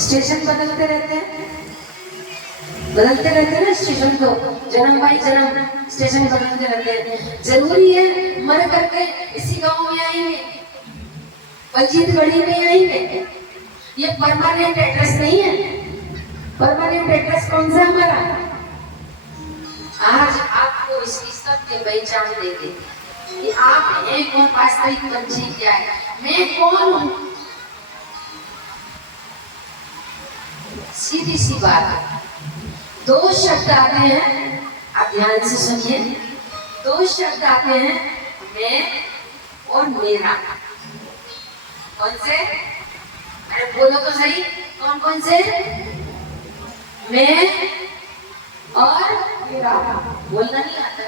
Station बदलते रहते हैं ना स्टेशन को, जन्म बाई जन्म स्टेशन बदलते रहते हैं। जरूरी है मर करके इसी गांव में आएंगे, बलजीत गढ़ी में आएंगे? ये परमानेंट एड्रेस नहीं है। परमानेंट एड्रेस कौन सा हमारा? आज आपको इसकी सत्य पहचान दे दे कि आप हैं कौन, वास्तविक पंछी क्या है, मैं कौन हूं। सीधी सी बात है। दो शब्द आते हैं, आप ध्यान से सुनिए। दो शब्द आते हैं, मैं और मेरा। कौन से? अरे बोलो तो सही, कौन कौन से? मैं और मेरा। बोलना नहीं आता।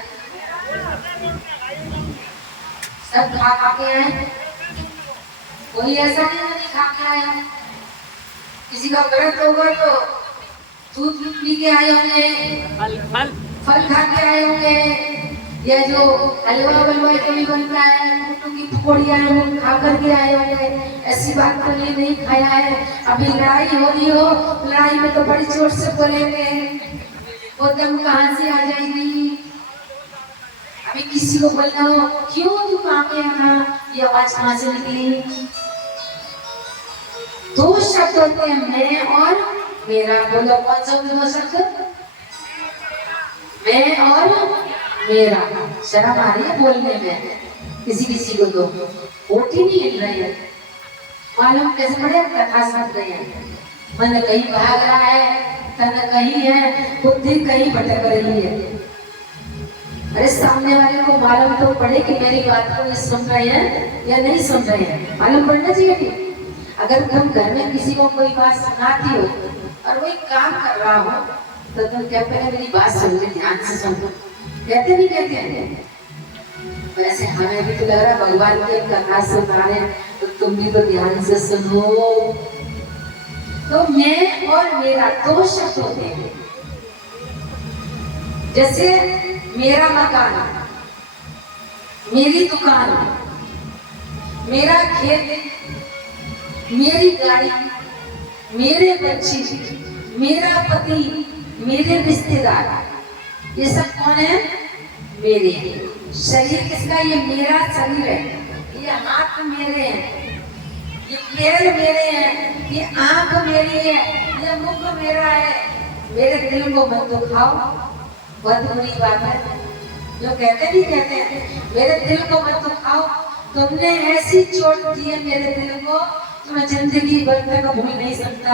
सब खा के आए, कोई ऐसा नहीं खा के आया। किसी का व्रत होगा तो दूध पी के आए होंगे, फल खा के आए होंगे, या जो हलवा वलवा कभी बनता है, की पकौड़ियाँ वो खा करके आए होंगे। ऐसी बात तो ये नहीं खाया है। अभी लड़ाई हो रही हो, लड़ाई में तो बड़ी जोर से बोलेंगे, वो दम कहाँ से आ जाएगी। अभी किसी को बोलना हो, क्यों तू कहाँ पे आना, ये आवाज कहाँ से निकली। दो शब्द होते हैं, मैं और मेरा। बोलो कौन सा दो शब्द? मैं और मेरा। शर्म आ रही है बोलने में किसी किसी को, तो वोट ही नहीं हिल रही है। मालूम कैसे पड़े? कथा सुन रहे हैं। मन कहीं भाग रहा है, तन कहीं है, बुद्धि कहीं भटक रही है। अरे सामने वाले को मालूम तो पड़े कि मेरी बात को ये सुन रहे हैं या नहीं सुन रहे हैं। मालूम पड़ना चाहिए कि अगर तुम घर में किसी को कोई बात सुनाती हो और वही काम कर रहा हो, तो तुम क्या पहले मेरी बात सुन ले, ध्यान से सुन। कहते नहीं कहते हैं? वैसे हमें भी तो लग रहा भगवान की कथा सुना रहे, तो तुम भी तो ध्यान से सुनो। तो मैं और मेरा दो शब्द होते हैं। जैसे मेरा मकान, मेरी दुकान, मेरा खेत, मेरी गाड़ी, मेरे बच्चे, मेरा पति, मेरे रिश्तेदार, ये सब कौन है? मेरे। शरीर किसका? ये मेरा शरीर है। ये हाथ मेरे हैं, ये पैर मेरे हैं, ये आंख मेरी है, ये मुख मेरा है। मेरे दिल को मत दुखाओ, बहुत बुरी बात है। जो कहते नहीं कहते हैं, मेरे दिल को मत दुखाओ, तुमने ऐसी चोट दी है मेरे दिल को, मैं जिंदगी भर तक भूल नहीं सकता।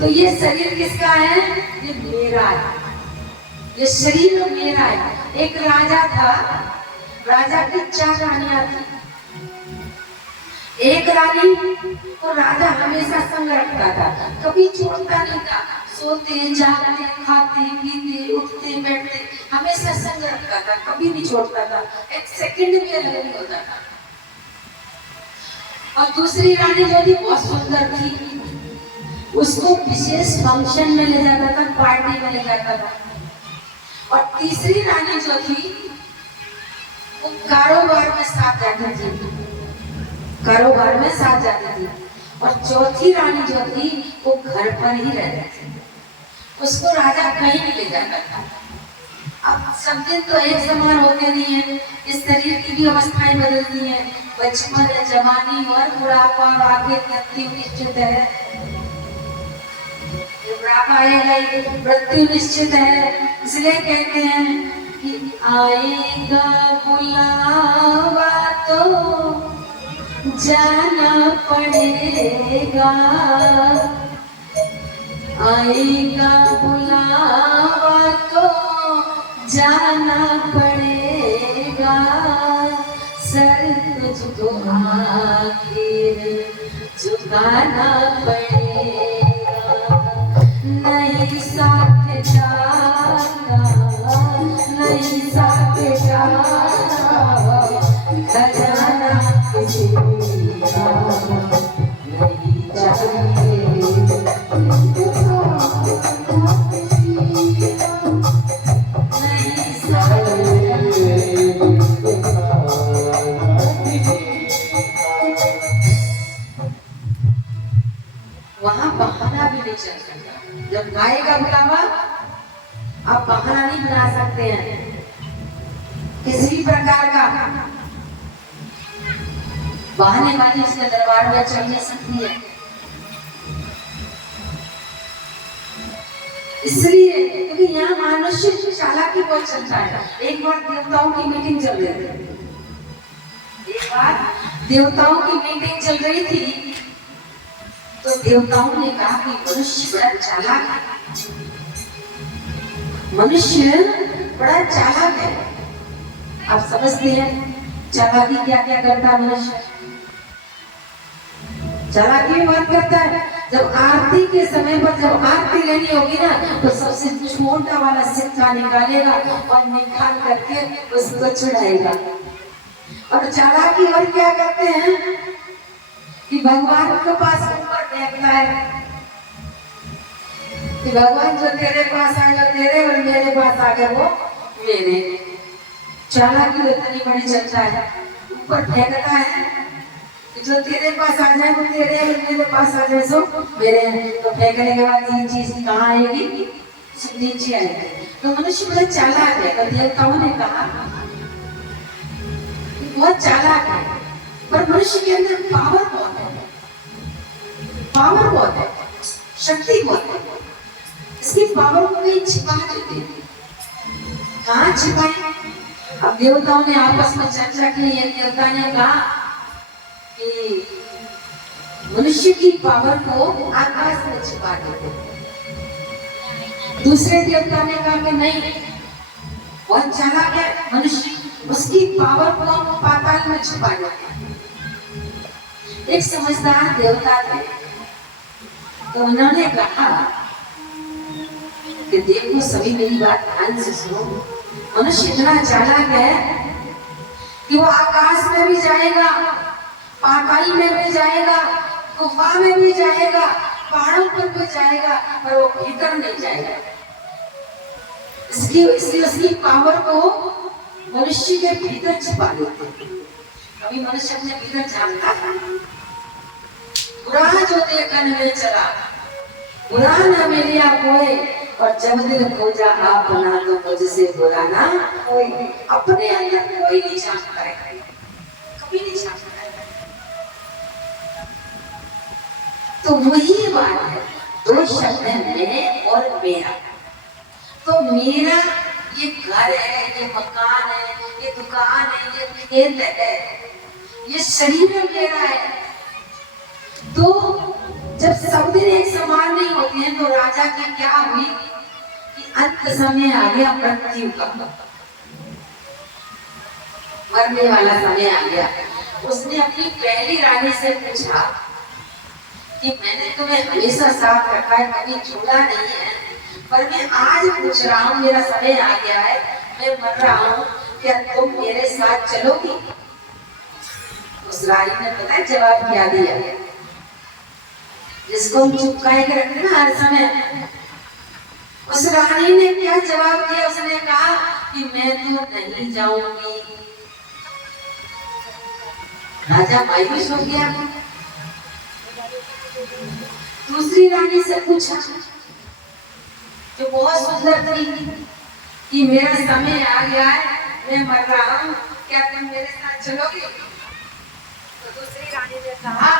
तो ये शरीर किसका है? ये मेरा है। ये शरीर मेरा है। एक राजा था, राजा की 4 रानियां थी। एक रानी को राजा हमेशा संग रखता था, कभी छोड़ता नहीं था। सोते जागते खाते पीते उठते बैठते हमेशा संग रखता था, कभी नहीं छोड़ता था, एक सेकंड भी अलग नहीं होता था। और दूसरी रानी जो थी बहुत सुंदर थी, उसको विशेष फंक्शन में ले जाता था, पार्टी में ले जाता था। और तीसरी रानी जो थी वो कारोबार में साथ जाती थी, कारोबार में साथ जाती थी। और चौथी रानी जो थी वो घर पर ही रहती थी, उसको राजा कहीं नहीं ले जाता था। अब सब दिन तो एक समान होते नहीं है, इस शरीर की भी अवस्थाएं बदलती हैं। बचपन, जवानी और बुढ़ापा आगे मृत्यु निश्चित है। बुढ़ापा आएगा, मृत्यु निश्चित है। इसलिए कहते हैं कि आएगा बुलावा तो जाना पड़ेगा, आएगा बुलावा तो जाना पड़ेगा, सर तुझको आखिर झुकाना पड़ेगा। नहीं साथ जाना, नहीं साथ जाना, खजाना किसी का नहीं चाहिए। वहां बहाना भी नहीं चल सकता। जब आएगा बुलावा, आप बहाना नहीं बना सकते हैं किसी भी प्रकार का। बहानेबाजी उसके दरबार में चल नहीं सकती है। इसलिए क्योंकि यहाँ मनुष्य चालाकी बहुत चलता है। एक बार देवताओं की मीटिंग चल रही थी, एक बार देवताओं की मीटिंग चल रही थी, तो देवताओं ने कहा कि मनुष्य बड़ा चालाक है, मनुष्य बड़ा चालाक है। आप समझते हैं चालाकी क्या क्या करता है मनुष्य? चालाकी में बात करता है, जब आरती के समय पर जब आरती लेनी होगी ना, तो सबसे छोटा वाला सिक्का निकालेगा और निकाल करके उसको चढ़ाएगा। और चालाकी और क्या करते हैं कि भगवान के पास ऊपर फेंकता है कि भगवान जो तेरे पास आएगा तेरे और मेरे पास आ गए वो मेरे। चालाकी इतनी बड़ी चर्चा है, ऊपर फेंकता है जो तेरे पास आ जाए वो तेरे और मेरे पास आ जाए सो मेरे। तो फेंकने के बाद तीन चीज कहाँ आएगी? नीचे आएगी। तो मनुष्य बड़ा चालाक है। तो देवताओं ने कहा बहुत चालाक है, पर मनुष्य के अंदर पावर बहुत है, पावर बहुत है, शक्ति बहुत है। इसकी पावर को कहीं छिपा देते हैं। कहाँ छिपाए? अब देवताओं ने आपस में चर्चा की। एक देवता ने कहा कि मनुष्य की पावर को आकाश में छिपा देते। दूसरे देवता ने कहा कि नहीं, बहुत चालाक है मनुष्य, उसकी पावर को हम पाताल में छिपा देते। एक समझदार देवता थे, तो उन्होंने कहा कि देखो सभी मेरी बात ध्यान से सुनो, मनुष्य इतना चालाक है कि वो आकाश में भी जाएगा, पाताल में भी जाएगा, गुफा में भी जाएगा, पहाड़ों पर भी जाएगा, पर वो भीतर नहीं जाएगा। इसलिए उसकी पावर को मनुष्य के भीतर छिपा देते हैं। कभी मनुष्य अपने भीतर झांकता है? बुरा जो देखन में चला, बुरा न मिलिया कोई, और जब दिल खोजा अपना तो मुझसे बुरा ना कोई। अपने अंदर कोई नहीं झांकता है, कभी नहीं झांकता है। तो वही बात है, दो शब्द है मैं और मेरा। तो मेरा ये घर है, ये मकान है, ये दुकान है, ये खेत है, ये शरीर मेरा है। तो जब सब दिन एक समान नहीं होते हैं, तो राजा की क्या हुई कि अंत समय आ गया मृत्यु का, मरने वाला समय आ गया। उसने अपनी पहली रानी से पूछा कि मैंने तुम्हें हमेशा साथ रखा है, कभी छोड़ा नहीं है, पर मैं आज पूछ रहा हूँ, मेरा समय आ गया है, मैं मर रहा हूँ, क्या तुम मेरे साथ चलोगी? उस रानी ने पता है जवाब क्या दिया? जिसको हम चुपकाए के रखते ना हर समय, उस रानी ने क्या जवाब दिया? उसने कहा कि मैं तो नहीं जाऊंगी। राजा मायूस हो गया। दूसरी रानी से पूछा जो बहुत सुंदर थी कि मेरा समय आ गया है, मैं मर रहा हूँ, क्या तुम मेरे साथ चलोगी? तो दूसरी रानी ने कहा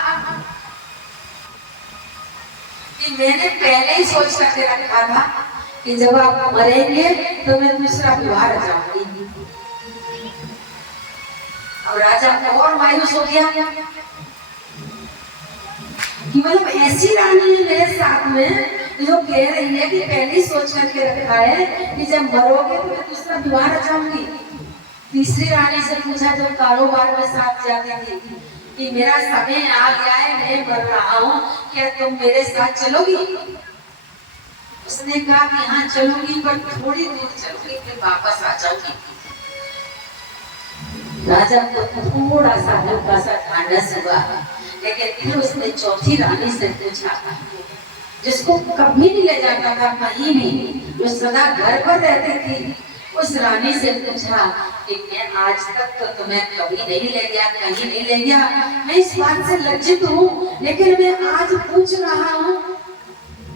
कि मैंने पहले ही सोच करके रखा था कि जब आप मरेंगे तो मैं दूसरा विवाह रचाऊंगी। अब राजा और मायूस हो गया कि मतलब ऐसी रानी है मेरे साथ में जो कह रही है कि पहले ही सोच करके रखा है कि जब मरोगे तो मैं दूसरा विवाह रचाऊंगी। तीसरी रानी से पूछा जो कारोबार में साथ जाती थी कि मेरा समय आ गया है, मैं मर रहा हूँ, क्या तुम मेरे साथ चलोगी? उसने कहा कि हाँ चलूंगी, पर थोड़ी दूर चलूंगी, फिर वापस आ जाऊंगी। राजा को थोड़ा सा हल्का सा ढांढस हुआ, लेकिन फिर उसने चौथी रानी से पूछा जिसको कभी नहीं ले जाता था कहीं भी, जो सदा घर पर रहती थी, उस रानी से पूछा कि मैं आज तक तो तुम्हें कभी नहीं ले गया, कहीं नहीं ले गया, मैं इस बात से लज्जित हूँ, लेकिन मैं आज पूछ रहा हूँ,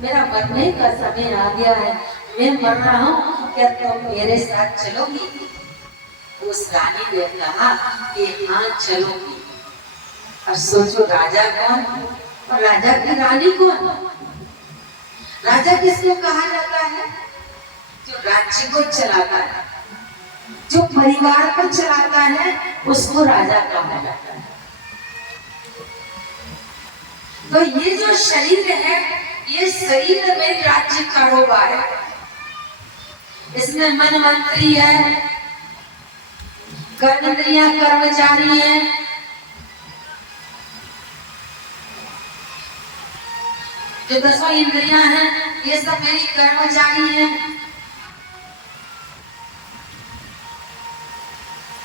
मेरा मरने का समय आ गया है, मैं मर रहा हूँ, क्या तुम मेरे साथ चलोगी? उस रानी ने कहा कि हाँ चलोगी। अब सोचो राजा कौन और राजा की रानी कौन? राजा किसको कहा जाता है? जो राज्य को चलाता है, जो परिवार को चलाता है, उसको राजा कहा जाता है। तो ये जो शरीर है, ये शरीर में राज्य कारोबार है, इसमें मन मंत्री है, कर्मेंद्रियां कर्मचारी है, जो 10 इंद्रियां हैं, ये सब मेरी कर्मचारी हैं।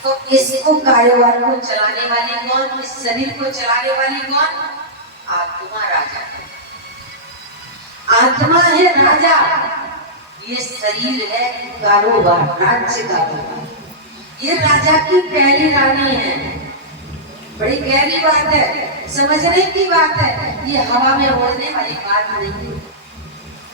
तो इसको कारोबार को चलाने वाली कौन? इस शरीर को चलाने वाली कौन? आत्मा राजा। आत्मा है राजा, ये शरीर है कारोबार, राज्य कारोबार। ये राजा की पहली रानी है। बड़ी गहरी बात है, समझने की बात है, ये हवा में उड़ने वाली बात नहीं है।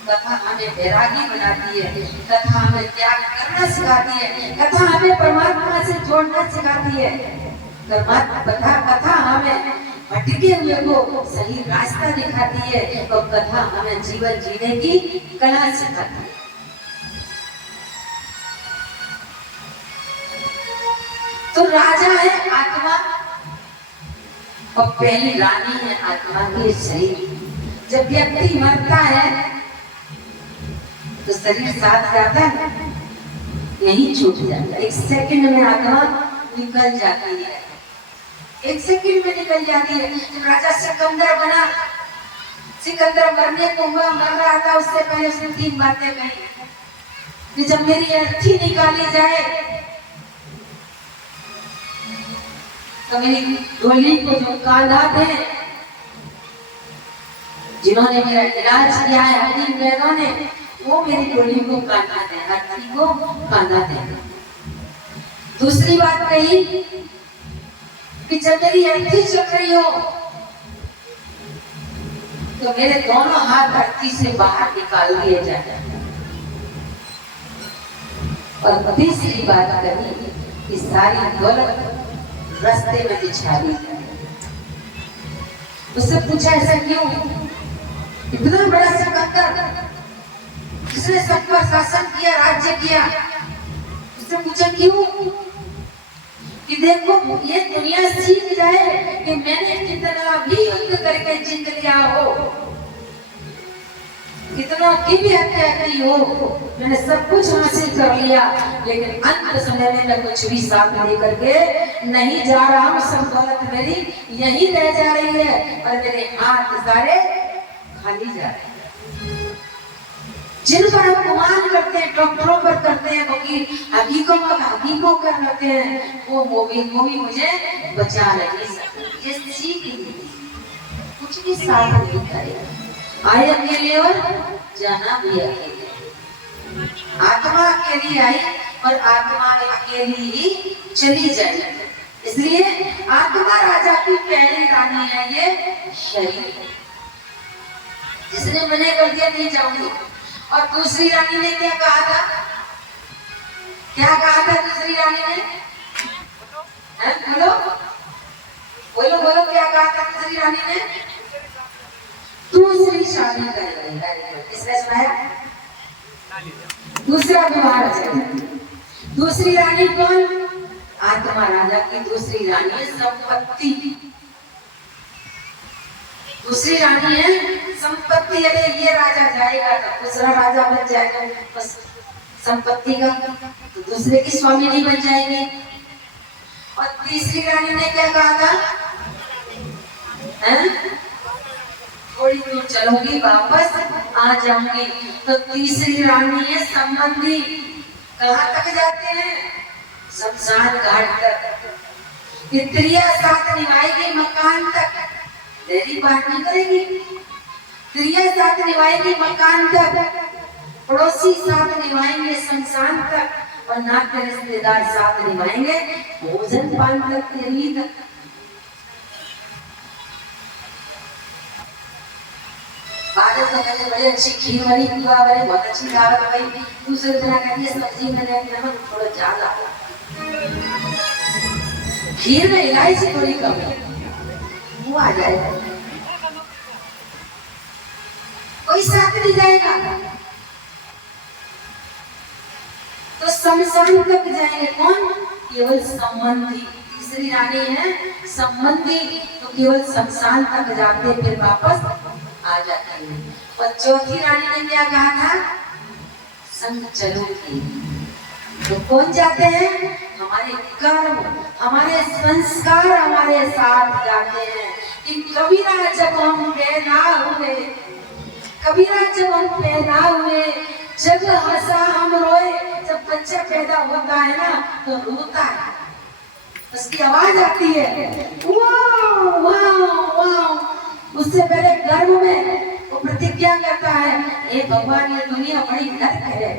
कथा हमें वैरागी बनाती है, कथा हमें त्याग करना सिखाती है, कथा हमें परमात्मा से जोड़ना सिखाती है, कथा हमें भटके हुए को सही रास्ता दिखाती है, और कथा हमें जीवन जीने की कला सिखाती है। तो राजा है आत्मा और पहली रानी है आत्मा की शरीर। जब व्यक्ति मरता है तो शरीर साथ जाता है, यही छूट जाता है। 1 सेकंड में आत्मा निकल जाती है, 1 सेकंड में निकल जाती है। जब राजा सिकंदर बना, सिकंदर मरने को हुआ, मर रहा था, उससे पहले उसने 3 बातें कही कि जब मेरी अर्थी निकाली जाए तो मेरी डोली को जो कांधा थे, जिन्होंने मेरा इलाज किया है हकीम वैद्यों ने, वो मेरी डोली को कांधा दे, अर्थी को कांधा दे। दूसरी बात कही कि जब मेरी अर्थी चल रही हो तो मेरे दोनों हाथ अर्थी से बाहर निकाल दिए जाए। और तीसरी बात कही कि सारी दौलत रास्ते में बिछा दी। उससे पूछा ऐसा क्यों? इतना बड़ा सिकंदर जिसने सब पर शासन किया, राज्य किया, उससे पूछा क्यों? कि देखो ये दुनिया सीख जाए कि मैंने कितना भी युद्ध करके जीत लिया हो, कितना की भी हत्या की हो, मैंने सब कुछ हासिल कर लिया, लेकिन अंत समय में मैं कुछ भी साथ लेकर के नहीं जा रहा हूँ। सब दौलत मेरी यही रह जा रही है और मेरे हाथ सारे खाली जा रहे हैं। जिन पर हम गुमान करते हैं, डॉक्टरों पर करते हैं, वकील हकीकों कर करते हैं, वो भी मुझे बचा नहीं सकते। ये सीख कुछ भी साथ नहीं करेगा। आए अकेले और जाना भी अकेले। आत्मा अकेली आई और आत्मा अकेली ही चली जाए। इसलिए आत्मा राजा की पहली रानी है, ये शरीर जिसने मना कर दिया नहीं जाऊंगी। और दूसरी रानी ने क्या कहा था? क्या कहा था दूसरी रानी ने? बोलो बोलो बोलो, क्या कहा था दूसरी रानी ने? दूसरी शादी करेगी। किसने सुनाया? दूसरा विवाह। दूसरी रानी कौन? आत्मा राजा की दूसरी रानी है संपत्ति। दूसरी रानी है संपत्ति। अरे ये राजा जाएगा तो दूसरा राजा बन जाएगा, बस संपत्ति का, तो दूसरे की स्वामी नहीं बन जाएंगे। और तीसरी रानी ने क्या कहा था? थोड़ी दूर चलूंगी वापस आ जाऊंगी। तो तीसरी रानी है संबंधी। कहाँ तक जाते हैं? शमशान घाट तक। स्त्रियां साथ निभाएगी मकान तक, देरी बात नहीं करेगी। स्त्रियां साथ निभाएगी मकान तक, पड़ोसी साथ निभाएंगे शमशान तक, और ना के रिश्तेदार साथ निभाएंगे, भोजन पान तक तेरी तक। बादल तो कहते बड़े अच्छी खीर बनी, पुआ बने, बहुत अच्छी दावत बनी, दूसरे तरह कहती है सब्जी में नमक थोड़ा ज्यादा, खीर में इलायची थोड़ी कम है, वो आ जाएगा, कोई साथ नहीं जाएगा, तो शमशान तक जाएंगे कौन? केवल संबंधी। तीसरी रानी है संबंधी, तो केवल शमशान तक जाते फिर वापस आ जाते हैं। और चौथी रानी ने क्या कहा था? संग चलो की। तो कौन जाते हैं? हमारे कर्म, हमारे संस्कार हमारे साथ जाते हैं। कि कबीरा जब हम पैदा हुए, कबीरा जब हम पैदा हुए, जब हंसा हम रोए, जब बच्चा पैदा होता है ना तो रोता है, उसकी आवाज आती है वाह वाह वाह। उससे पहले गर्भ में वो प्रतिज्ञा करता है, हे भगवान ये दुनिया बड़ी नरक है,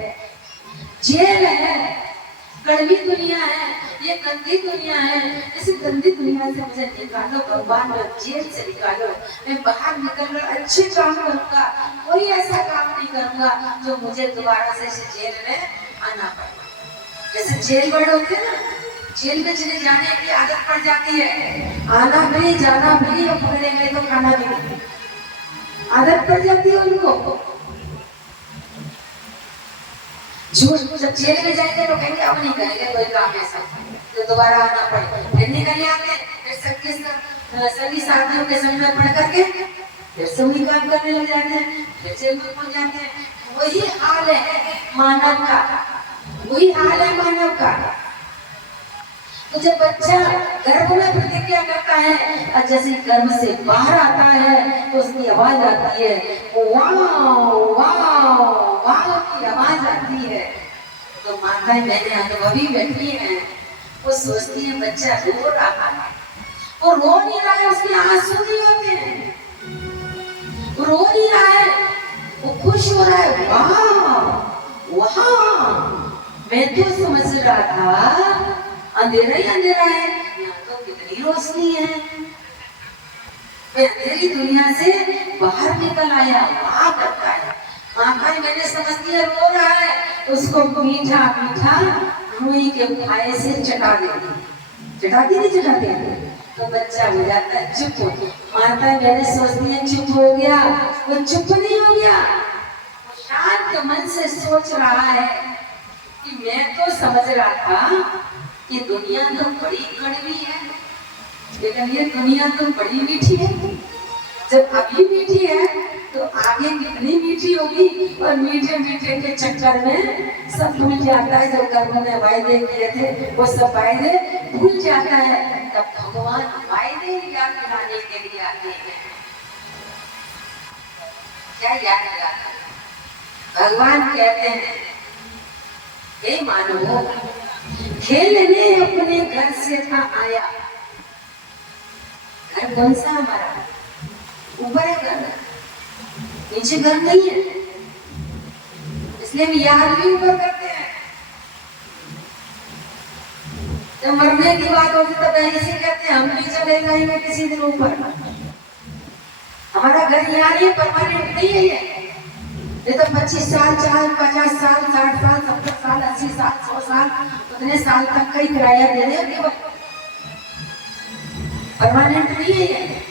जेल है, कड़वी दुनिया है, ये गंदी दुनिया है, इस गंदी दुनिया से मुझे निकालो भगवान, मैं जेल से निकालो, मैं बाहर निकल कर अच्छे काम करूंगा, कोई ऐसा काम नहीं करूंगा जो मुझे दोबारा से इस जेल में आना पड़े। जैसे जेल बर्ड होते हैं ना, जेल में जिन्हें जाने की आदत पड़ जाती है, आना भी जाना भी और पकड़ेंगे तो खाना भी, आदत पड़ जाती है उनको। झूठ जब जेल में जाएंगे तो कहेंगे अब नहीं करेंगे कोई काम ऐसा, तो दोबारा आना पड़े, फिर निकल आते, फिर सभी साथियों के संग में पढ़ करके फिर से वही काम करने लग जाते हैं, फिर जेल में पहुंच जाते हैं। वही हाल है मानव का, वही हाल है मानव का। तो जब बच्चा गर्भ में प्रतिज्ञा करता है और जैसे गर्भ से बाहर आता है तो उसकी आवाज आती है वाह वाह वाह की आवाज आती है। तो माताएं बहनें अनुभवी बैठी हैं, वो सोचती है बच्चा रो रहा है, वो रो नहीं रहा है, उसके आंसू नहीं होते हैं, वो रो नहीं रहा है, वो खुश हो रहा है, वाह वाह। मैं तो समझ रहा था अंधेरा ही अंधेरा है, यहाँ तो कितनी रोशनी है, मैं अंधेरी दुनिया से बाहर निकल आया, वहां करता है। माता मैंने समझ लिया रो रहा है, उसको मीठा मीठा रुई के फाये से चटा देती, चटाती नहीं चटाते तो बच्चा हो जाता है चुप हो। माता मैंने सोच लिया चुप हो गया, वो चुप नहीं हो गया, वो शांत मन से सोच रहा है कि मैं तो समझ रहा था ये दुनिया तो बड़ी कड़वी है, लेकिन ये दुनिया तो बड़ी मीठी है। जब अभी मीठी है तो आगे कितनी मीठी होगी, और मीठे मीठे के चक्कर में सब भूल जाता है। जो कर्म में वायदे किए थे वो सब वायदे भूल जाता है, तब भगवान वायदे याद दिलाने के लिए आते हैं। क्या याद दिलाते हैं? भगवान कहते हैं हे मानवों, खेलने अपने घर से था आया। घर कौन सा हमारा? ऊपर है घर, नीचे घर नहीं है, इसलिए हम याद भी ऊपर करते हैं। जब मरने की बात होती तब ऐसे कहते हैं हम भी चले जाएंगे किसी दिन ऊपर। हमारा घर यहाँ नहीं, परमानेंट नहीं है ये तो 25 साल 50 साल 60 साल 70 साल 80 साल 100 साल उतने साल तक का ही किराया दे रहे हैं, परमानेंट नहीं है ये।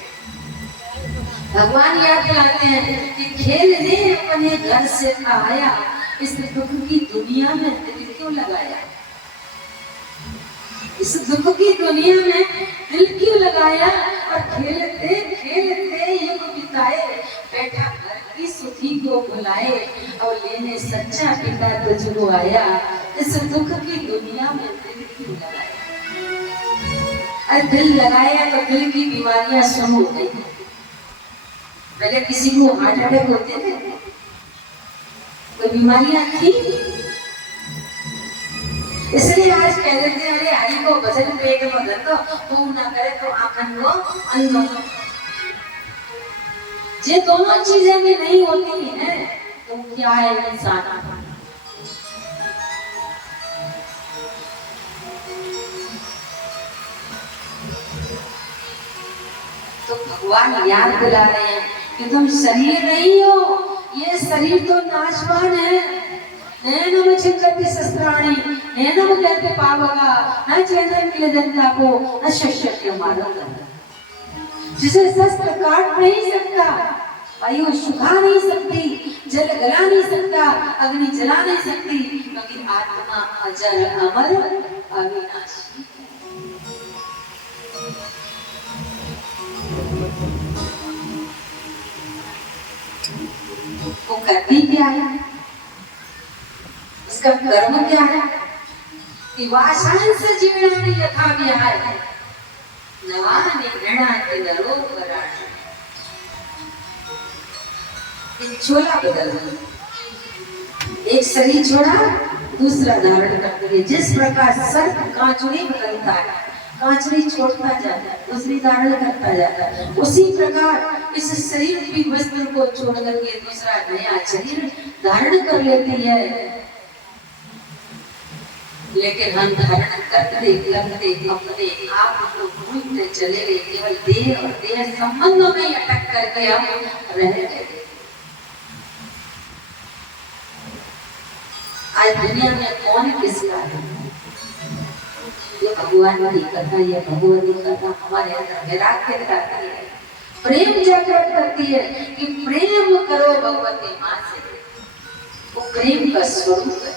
भगवान याद दिलाते हैं कि खेलने अपने घर से आया, इस दुख की दुनिया में दिल क्यों लगाया, इस दुख की दुनिया में दिल क्यों लगाया, और खेलते खेलते युग बिताए, बैठा घर की सुखी को बुलाए, और लेने सच्चा पिता तुझको आया, इस दुख की दुनिया में दिल क्यों लगाया। अरे दिल लगाया तो दिल की बीमारियां शुरू हो गई। पहले किसी को हार्ट अटैक होते थे, कोई बीमारियां थी, इसलिए आज कह देते हैं अरे हरि को भजन पेट में धर दो, तू ना करे तो आखन को अंधो। ये दोनों चीजें भी नहीं होती हैं तो क्या है इंसान। तो भगवान याद दिला रहे हैं कि तुम शरीर नहीं हो, ये शरीर तो नाशवान है। नैनम छिंदति शस्त्राणि, नैनम कहते पावका, न चेदन क्लेदन्ता को, न शस्यस्य मारक। जिसे शस्त्र काट नहीं सकता, वायु सुखा नहीं सकती, जल गला नहीं सकता, अग्नि जला नहीं सकती, क्योंकि आत्मा अजर अमर अविनाशी। वो करती क्या है, उसका कर्म क्या है? कि वाशांस जीवनानि यथा विहाय नवानि गृणाति नरो वराणि। छोला बदल, एक शरीर छोड़ा दूसरा धारण करती है। जिस प्रकार सर्प कांचुरी बदलता है, कांचुरी छोड़ता जाता है, दूसरी धारण करता जाता है, उसी प्रकार इस शरीर की वस्त्र को छोड़ करके दूसरा नया शरीर धारण कर लेती है। लेकिन हम धारण करते अपने आप को भूलते चले गए, केवल देह और देह संबंधों में अटक करके हम रह गए। आज दुनिया में कौन किसका है? ये भगवान की कथा, ये भगवती कथा हमारे अंदर वैराग्य दिलाती है, प्रेम जागृत करती है कि प्रेम करो भगवती माँ से। वो प्रेम का स्वरूप है।